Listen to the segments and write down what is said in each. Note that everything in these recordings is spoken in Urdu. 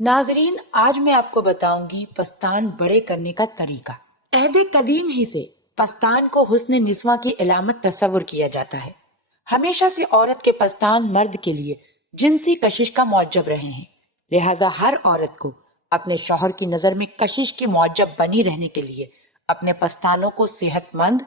ناظرین، آج میں آپ کو بتاؤں گی پستان بڑے کرنے کا طریقہ۔ عہد قدیم ہی سے پستان کو حسن نسواں کی علامت تصور کیا جاتا ہے۔ ہمیشہ سے عورت کے پستان مرد کے لیے جنسی کشش کا معجب رہے ہیں، لہٰذا ہر عورت کو اپنے شوہر کی نظر میں کشش کی معجب بنی رہنے کے لیے اپنے پستانوں کو صحت مند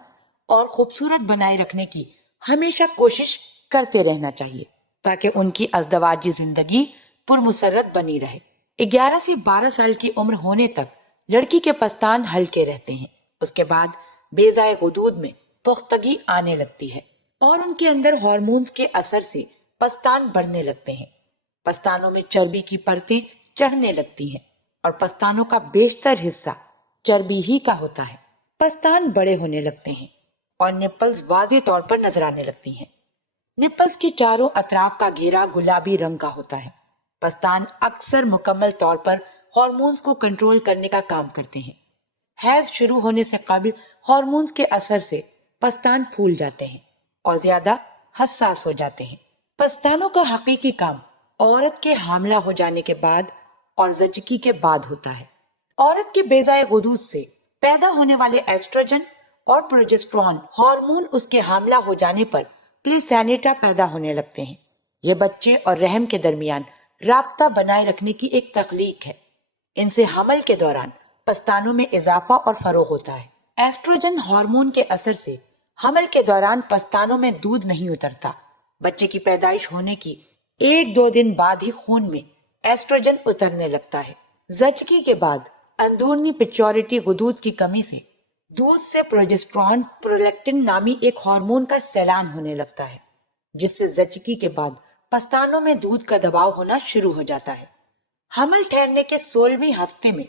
اور خوبصورت بنائے رکھنے کی ہمیشہ کوشش کرتے رہنا چاہیے تاکہ ان کی ازدواجی زندگی پرمسرت بنی رہے۔ 11 سے 12 سال کی عمر ہونے تک لڑکی کے پستان ہلکے رہتے ہیں، اس کے بعد بیضائے غدود میں پختگی آنے لگتی ہے اور ان کے اندر ہارمونز کے اثر سے پستان بڑھنے لگتے ہیں، پستانوں میں چربی کی پرتیں چڑھنے لگتی ہیں اور پستانوں کا بیشتر حصہ چربی ہی کا ہوتا ہے۔ پستان بڑے ہونے لگتے ہیں اور نپلز واضح طور پر نظر آنے لگتی ہیں۔ نپلز کے چاروں اطراف کا گھیرا گلابی رنگ کا ہوتا ہے۔ پستان اکثر مکمل طور پر ہارمونز کو کنٹرول کرنے کا کام کرتے ہیں۔ حیض شروع ہونے سے قبل ہارمونز کے اثر سے پستان پھول جاتے ہیں اور زیادہ حساس ہو جاتے ہیں۔ پستانوں کا حقیقی کام عورت کے حاملہ ہو جانے کے بعد اور زچگی کے بعد ہوتا ہے۔ عورت کے بیضائے غدود سے پیدا ہونے والے ایسٹروجن اور پروجسٹرون ہارمون اس کے حاملہ ہو جانے پر پلیسینیٹا پیدا ہونے لگتے ہیں۔ یہ بچے اور رحم کے درمیان رابطہ بنائے رکھنے کی ایک تخلیق ہے۔ ان سے حمل کے دوران پستانوں میں اضافہ اور فروغ ہوتا ہے۔ ایسٹروجن ہارمون کے اثر سے حمل کے دوران پستانوں میں دودھ نہیں اترتا۔ بچے کی پیدائش ہونے کی 1-2 دن بعد ہی خون میں ایسٹروجن اترنے لگتا ہے۔ زچگی کے بعد اندرونی پیچورٹی غدود کی کمی سے دودھ سے پروجسٹرون پرولیکٹن نامی ایک ہارمون کا سیلان ہونے لگتا ہے، جس سے زچگی کے بعد پستانوں میں دودھ کا دباؤ ہونا شروع ہو جاتا ہے۔ حمل ٹھہرنے کے 16ویں ہفتے میں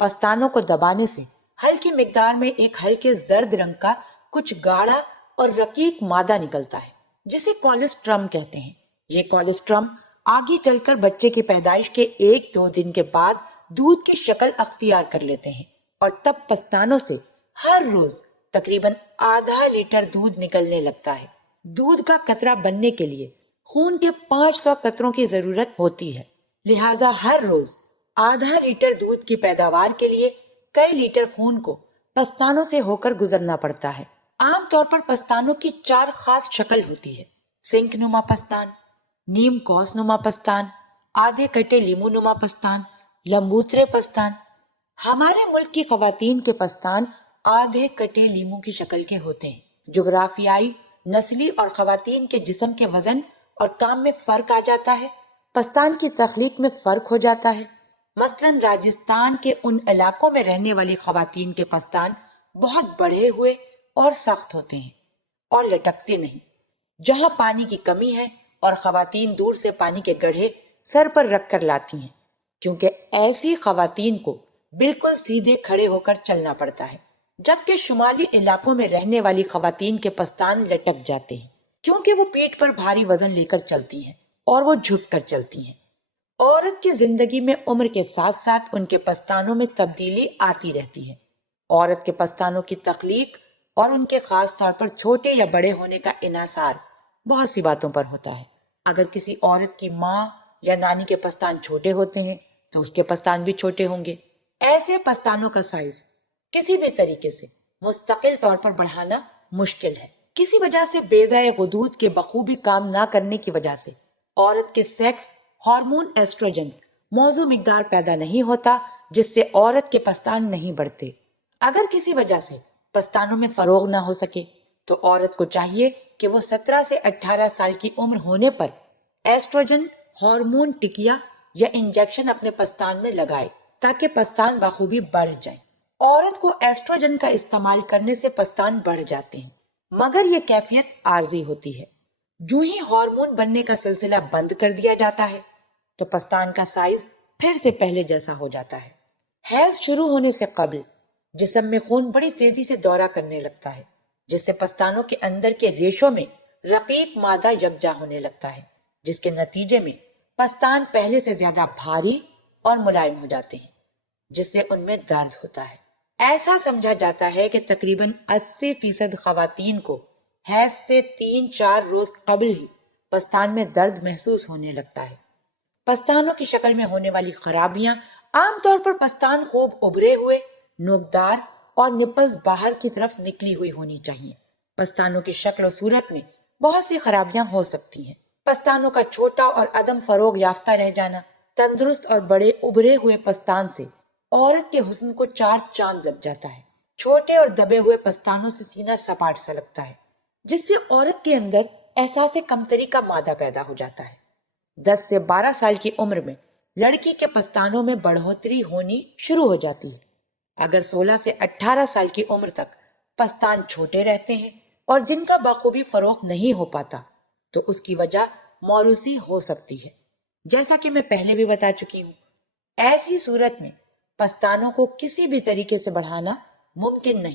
پستانوں کو دبانے سے ہلکی مقدار میں ایک ہلکے زرد رنگ کا کچھ گاڑھا اور رقیق مادہ نکلتا ہے جسے کولسٹرم کہتے ہیں۔ یہ کولسٹرم آگے چل کر بچے کی پیدائش کے 1-2 دن کے بعد دودھ کی شکل اختیار کر لیتے ہیں اور تب پستانوں سے ہر روز تقریباً آدھا لیٹر دودھ نکلنے لگتا ہے۔ دودھ کا قطرہ بننے کے لیے خون کے 500 قطروں کی ضرورت ہوتی ہے، لہٰذا ہر روز آدھا لیٹر دودھ کی پیداوار کے لیے کئی لیٹر خون کو پستانوں سے ہو کر گزرنا پڑتا ہے۔ عام طور پر پستانوں کی 4 خاص شکل ہوتی ہے: سنک نما پستان، نیم کوس نما پستان، آدھے کٹے لیمو نما پستان، لمبوترے پستان۔ ہمارے ملک کی خواتین کے پستان آدھے کٹے لیمو کی شکل کے ہوتے ہیں۔ جغرافیائی، نسلی اور خواتین کے جسم کے وزن اور کام میں فرق آ جاتا ہے، پستان کی تخلیق میں فرق ہو جاتا ہے۔ مثلاً راجستھان کے ان علاقوں میں رہنے والی خواتین کے پستان بہت بڑھے ہوئے اور سخت ہوتے ہیں اور لٹکتے نہیں، جہاں پانی کی کمی ہے اور خواتین دور سے پانی کے گڑھے سر پر رکھ کر لاتی ہیں، کیونکہ ایسی خواتین کو بالکل سیدھے کھڑے ہو کر چلنا پڑتا ہے، جبکہ شمالی علاقوں میں رہنے والی خواتین کے پستان لٹک جاتے ہیں کیونکہ وہ پیٹھ پر بھاری وزن لے کر چلتی ہیں اور وہ جھک کر چلتی ہیں۔ عورت کی زندگی میں عمر کے ساتھ ساتھ ان کے پستانوں میں تبدیلی آتی رہتی ہے۔ عورت کے پستانوں کی تخلیق اور ان کے خاص طور پر چھوٹے یا بڑے ہونے کا انحصار بہت سی باتوں پر ہوتا ہے۔ اگر کسی عورت کی ماں یا نانی کے پستان چھوٹے ہوتے ہیں تو اس کے پستان بھی چھوٹے ہوں گے۔ ایسے پستانوں کا سائز کسی بھی طریقے سے مستقل طور پر بڑھانا مشکل ہے۔ کسی وجہ سے بیضائے غدود کے بخوبی کام نہ کرنے کی وجہ سے عورت کے سیکس ہارمون ایسٹروجن موزوں مقدار پیدا نہیں ہوتا، جس سے عورت کے پستان نہیں بڑھتے۔ اگر کسی وجہ سے پستانوں میں فروغ نہ ہو سکے تو عورت کو چاہیے کہ وہ 17 سے 18 سال کی عمر ہونے پر ایسٹروجن ہارمون ٹکیا یا انجیکشن اپنے پستان میں لگائے تاکہ پستان بخوبی بڑھ جائیں۔ عورت کو ایسٹروجن کا استعمال کرنے سے پستان بڑھ جاتے ہیں، مگر یہ کیفیت عارضی ہوتی ہے۔ جو ہی ہارمون بننے کا سلسلہ بند کر دیا جاتا ہے تو پستان کا سائز پھر سے پہلے جیسا ہو جاتا ہے۔ حیض شروع ہونے سے قبل جسم میں خون بڑی تیزی سے دورہ کرنے لگتا ہے، جس سے پستانوں کے اندر کے ریشوں میں رقیق مادہ یکجا ہونے لگتا ہے، جس کے نتیجے میں پستان پہلے سے زیادہ بھاری اور ملائم ہو جاتے ہیں، جس سے ان میں درد ہوتا ہے۔ ایسا سمجھا جاتا ہے کہ تقریباً 80% خواتین کو حیض سے 3-4 روز قبل ہی پستان میں درد محسوس ہونے لگتا ہے۔ پستانوں کی شکل میں ہونے والی خرابیاں عام طور پر پستان خوب ابھرے ہوئے، نوکدار اور نپلز باہر کی طرف نکلی ہوئی ہونی چاہیے۔ پستانوں کی شکل و صورت میں بہت سی خرابیاں ہو سکتی ہیں۔ پستانوں کا چھوٹا اور عدم فروغ یافتہ رہ جانا۔ تندرست اور بڑے ابھرے ہوئے پستان سے عورت کے حسن کو چار چاند لگ جاتا ہے۔ چھوٹے اور دبے ہوئے پستانوں سے سینہ سپاٹ سا لگتا ہے، جس سے عورت کے اندر احساس کمتری کا مادہ پیدا ہو جاتا ہے۔ 10 سے 12 سال کی عمر میں لڑکی کے پستانوں میں بڑھوتری ہونی شروع ہو جاتی ہے۔ اگر 16 سے 18 سال کی عمر تک پستان چھوٹے رہتے ہیں اور جن کا بخوبی فروغ نہیں ہو پاتا تو اس کی وجہ موروثی ہو سکتی ہے، جیسا کہ میں پہلے بھی بتا چکی ہوں۔ ایسی صورت میں پستانوں کو کسی بھی طریقے سے بڑھانا ممکن نہیں۔